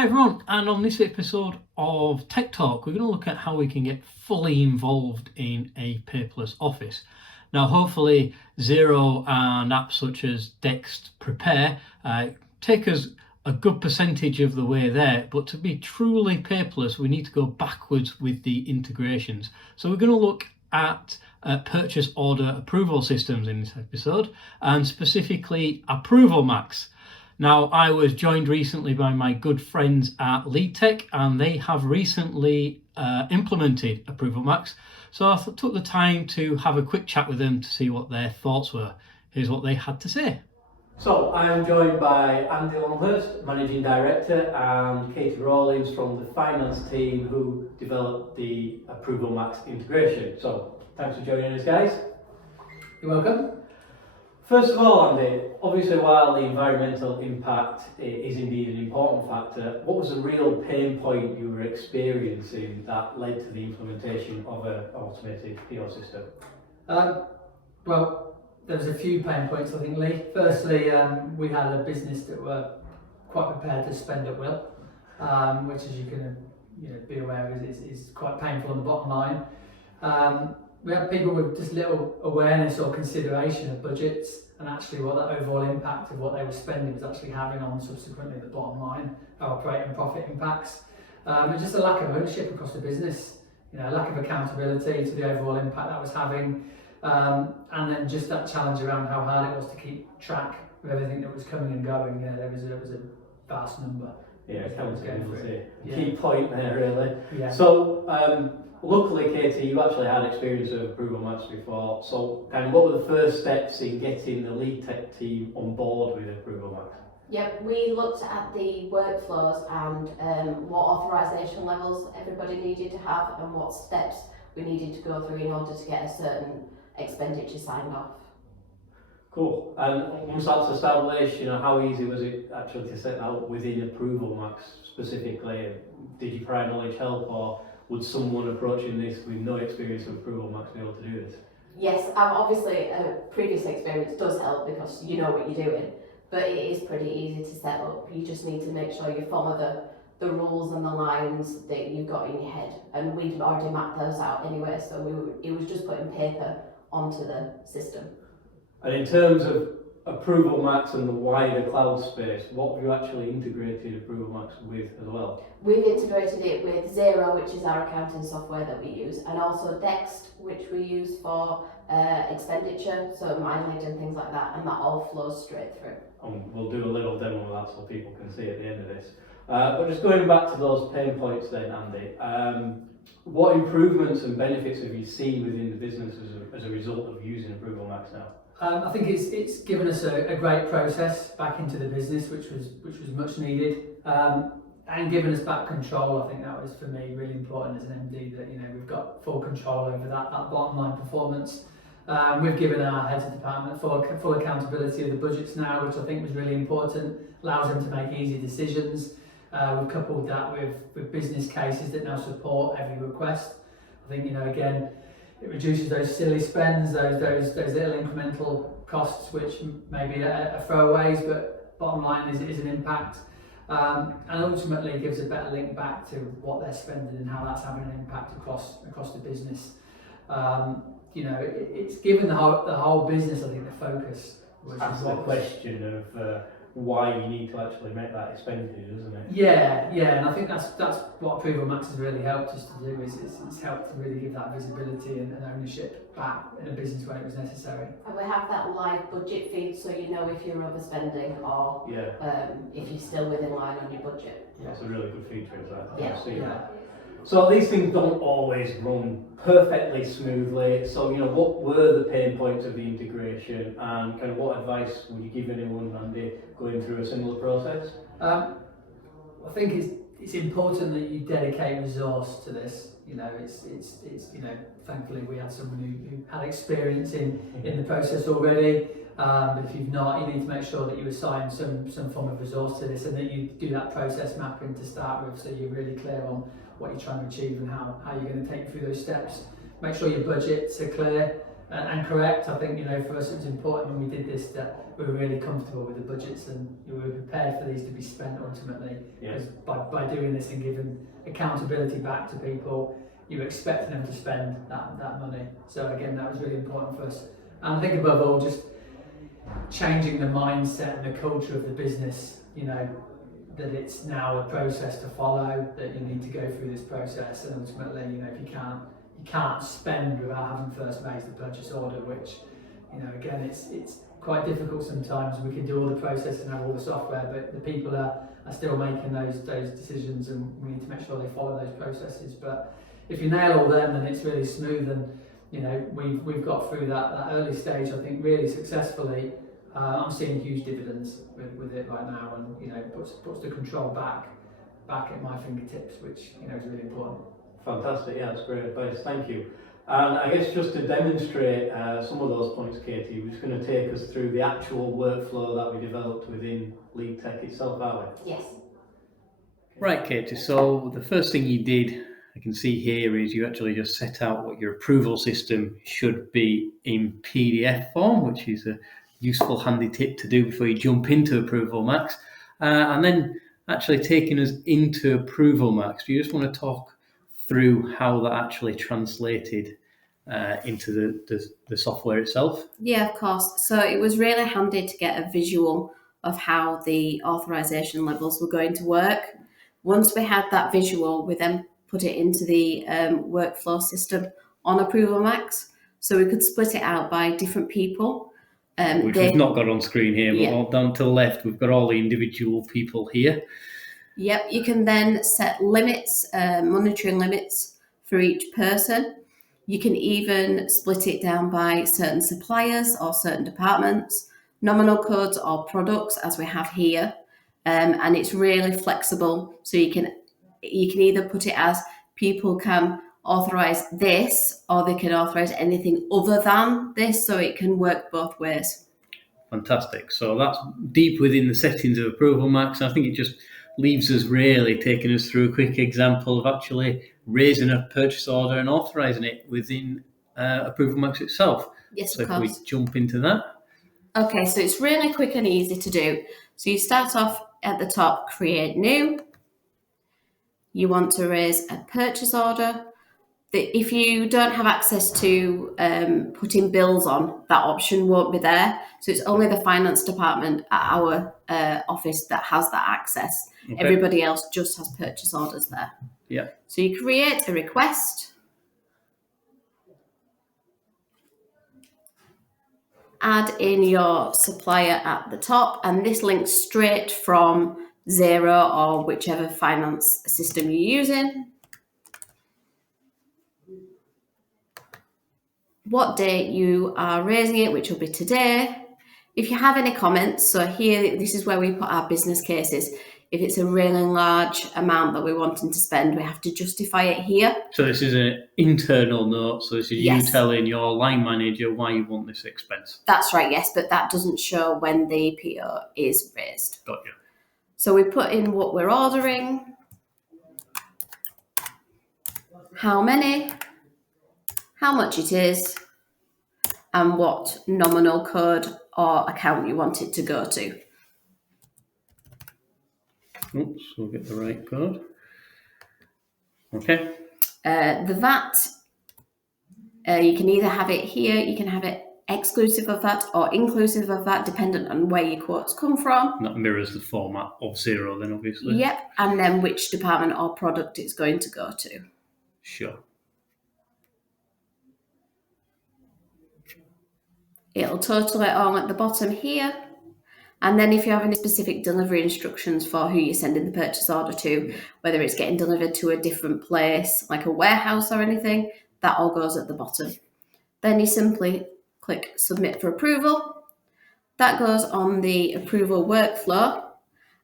Hi everyone, and on this episode of Tech Talk, we're going to look at how we can get fully involved in a paperless office. Now, hopefully, Xero and apps such as Dext Prepare take us a good percentage of the way there, but to be truly paperless, we need to go backwards with the integrations. So we're going to look at purchase order approval systems in this episode, and specifically Approvalmax. Now, I was joined recently by my good friends at LeadTech, and they have recently implemented Approvalmax. So I took the time to have a quick chat with them to see what their thoughts were. Here's what they had to say. So I am joined by Andy Longhurst, Managing Director, and Katie Rawlins from the finance team who developed the Approvalmax integration. So thanks for joining us, guys. You're welcome. First of all, Andy, obviously while the environmental impact is indeed an important factor, what was the real pain point you were experiencing that led to the implementation of an automated PO system? Well, there was a few pain points, I think, Lee. Firstly, we had a business that were quite prepared to spend at will, which, as you can be aware, is quite painful on the bottom line. We had people with just little awareness or consideration of budgets and actually what that overall impact of what they were spending was actually having on subsequently the bottom line, our operating profit impacts. It's just a lack of ownership across the business, a lack of accountability to the overall impact that was having, and then just that challenge around how hard it was to keep track of everything that was coming and going. There was a vast number. Yeah, accountability. Key point there, really. Yeah. So, luckily, Katie, you actually had experience of Approvalmax before. So, what were the first steps in getting the LeadTech team on board with Approvalmax? Yep, we looked at the workflows and what authorisation levels everybody needed to have and what steps we needed to go through in order to get a certain expenditure signed off. Cool. And once that's established, how easy was it actually to set that up within Approvalmax specifically? Did your prior knowledge help, or would someone approaching this with no experience of Approvalmax be able to do this? Yes, obviously previous experience does help because you know what you're doing, but it is pretty easy to set up. You just need to make sure you follow the rules and the lines that you've got in your head, and we'd already mapped those out anyway, so it was just putting paper onto the system. And in terms of Approvalmax and the wider cloud space, what have you actually integrated Approvalmax with as well? We've integrated it with Xero, which is our accounting software that we use, and also Dext, which we use for expenditure, so mileage and things like that, and that all flows straight through. And we'll do a little demo of that so people can see at the end of this. But just going back to those pain points then, Andy, what improvements and benefits have you seen within the business as a result of using Approvalmax now? I think it's given us a great process back into the business, which was much needed, and given us back control. I think that was for me really important as an MD, that we've got full control over that bottom line performance. We've given our heads of department full accountability of the budgets now, which I think was really important. Allows them to make easy decisions. We've coupled that with business cases that now support every request. I think again, it reduces those silly spends, those little incremental costs, which may be a throwaways, but bottom line is an impact, and ultimately gives a better link back to what they're spending and how that's having an impact across the business. It's given the whole business, I think, the focus. That's the question of why you need to actually make that expenditure, isn't it? Yeah, and I think that's what Approvalmax has really helped us to do. It's helped to really give that visibility and ownership back in a business when it was necessary. And we have that live budget feed, so you know if you're overspending or if you're still within line on your budget. Yeah, that's a really good feature, is that? Yeah. So these things don't always run perfectly smoothly. So what were the pain points of the integration, and what advice would you give anyone, Andy, going through a similar process? I think it's important that you dedicate resource to this. It's thankfully we had someone who had experience in the process already. But if you've not, you need to make sure that you assign some form of resource to this, and that you do that process mapping to start with, so you're really clear on what you're trying to achieve and how you're going to take through those steps. Make sure your budgets are clear, and correct. I think, for us it was important when we did this that we were really comfortable with the budgets and we were prepared for these to be spent ultimately. Because by doing this and giving accountability back to people, you expect them to spend that money. So again, that was really important for us. And I think above all, just changing the mindset and the culture of the business, that it's now a process to follow, that you need to go through this process, and ultimately, if you can't spend without having first made the purchase order, which, again, it's quite difficult sometimes. We can do all the process and have all the software, but the people are still making those decisions, and we need to make sure they follow those processes. But if you nail all them, then it's really smooth, and we've got through that early stage, I think, really successfully. I'm seeing huge dividends with it right now, and puts the control back at my fingertips, which is really important. Fantastic, yeah, that's great advice, thank you. And I guess just to demonstrate some of those points, Katie, we're just going to take us through the actual workflow that we developed within Lead Tech itself, are we? Yes. Right, Katie, so the first thing you did, I can see here, is you actually just set out what your approval system should be in PDF form, which is a useful handy tip to do before you jump into Approvalmax. And then actually taking us into Approvalmax, do you just want to talk through how that actually translated into the software itself? Yeah, of course. So it was really handy to get a visual of how the authorization levels were going to work. Once we had that visual, we then put it into the workflow system on Approvalmax, so we could split it out by different people. Which we've not got on screen here, but all down to the left, we've got all the individual people here. Yep, you can then set limits, monetary limits for each person. You can even split it down by certain suppliers or certain departments, nominal codes or products, as we have here. And it's really flexible, so you can either put it as people can authorize this, or they can authorize anything other than this, so it can work both ways. Fantastic. So that's deep within the settings of Approvalmax. I think it just leaves us really taking us through a quick example of actually raising a purchase order and authorizing it within Approvalmax itself. Yes, so of course. If we jump into that. Okay, so it's really quick and easy to do. So you start off at the top, create new. You want to raise a purchase order. If you don't have access to putting bills on, that option won't be there. So it's only the finance department at our office that has that access. Okay. Everybody else just has purchase orders there. Yeah. So you create a request. Add in your supplier at the top, and this links straight from Xero or whichever finance system you're using. What date you are raising it, which will be today. If you have any comments, so here, this is where we put our business cases. If it's a really large amount that we're wanting to spend, we have to justify it here. So this is an internal note, so this is you telling your line manager why you want this expense. That's right, yes, but that doesn't show when the PO is raised. Got you. So we put in what we're ordering, how many, how much it is, and what nominal code or account you want it to go to. Oops, we'll get the right code. Okay. The VAT, you can either have it here, you can have it exclusive of that or inclusive of that, dependent on where your quotes come from. And that mirrors the format of Xero then, obviously. Yep, and then which department or product it's going to go to. Sure. It'll total it all at the bottom here. And then if you have any specific delivery instructions for who you're sending the purchase order to, whether it's getting delivered to a different place, like a warehouse or anything, that all goes at the bottom. Then you simply click Submit for approval. That goes on the approval workflow.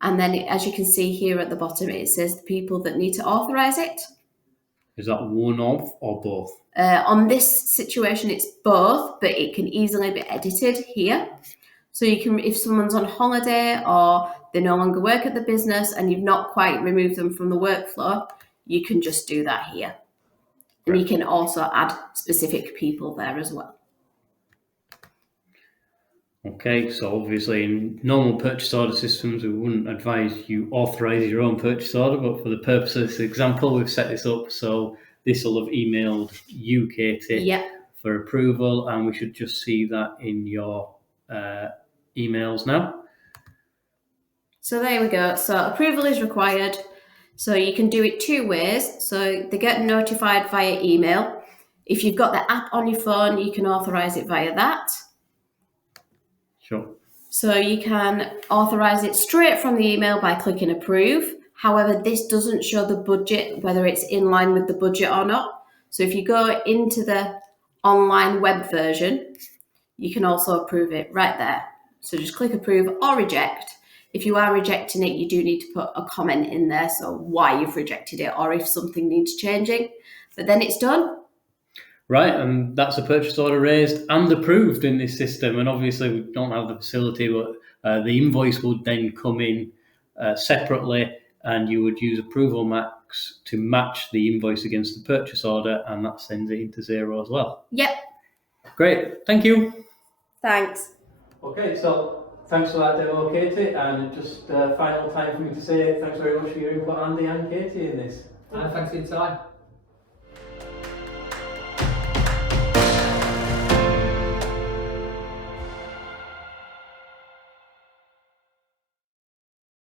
And then as you can see here at the bottom, it says the people that need to authorize it. Is that one of or both? On this situation, it's both, but it can easily be edited here. So you can, if someone's on holiday or they no longer work at the business and you've not quite removed them from the workflow, you can just do that here. And you can also add specific people there as well. Okay, so obviously in normal purchase order systems, we wouldn't advise you authorize your own purchase order, but for the purpose of this example, we've set this up so this will have emailed you, Katie, Yep. for approval, and we should just see that in your emails now. So there we go. So approval is required. So you can do it two ways. So they get notified via email. If you've got the app on your phone, you can authorize it via that. Sure. So you can authorize it straight from the email by clicking approve. However, this doesn't show the budget, whether it's in line with the budget or not. So if you go into the online web version, you can also approve it right there. So just click approve or reject. If you are rejecting it, you do need to put a comment in there, so why you've rejected it or if something needs changing. But then it's done. Right, and that's a purchase order raised and approved in this system. And obviously, we don't have the facility, but the invoice would then come in separately, and you would use Approvalmax to match the invoice against the purchase order, and that sends it into Xero as well. Yep. Great, thank you. Thanks. Okay, so thanks for that demo, Katie, and just final time for me to say thanks very much for your input, Andy and Katie, in this. Thanks for your time.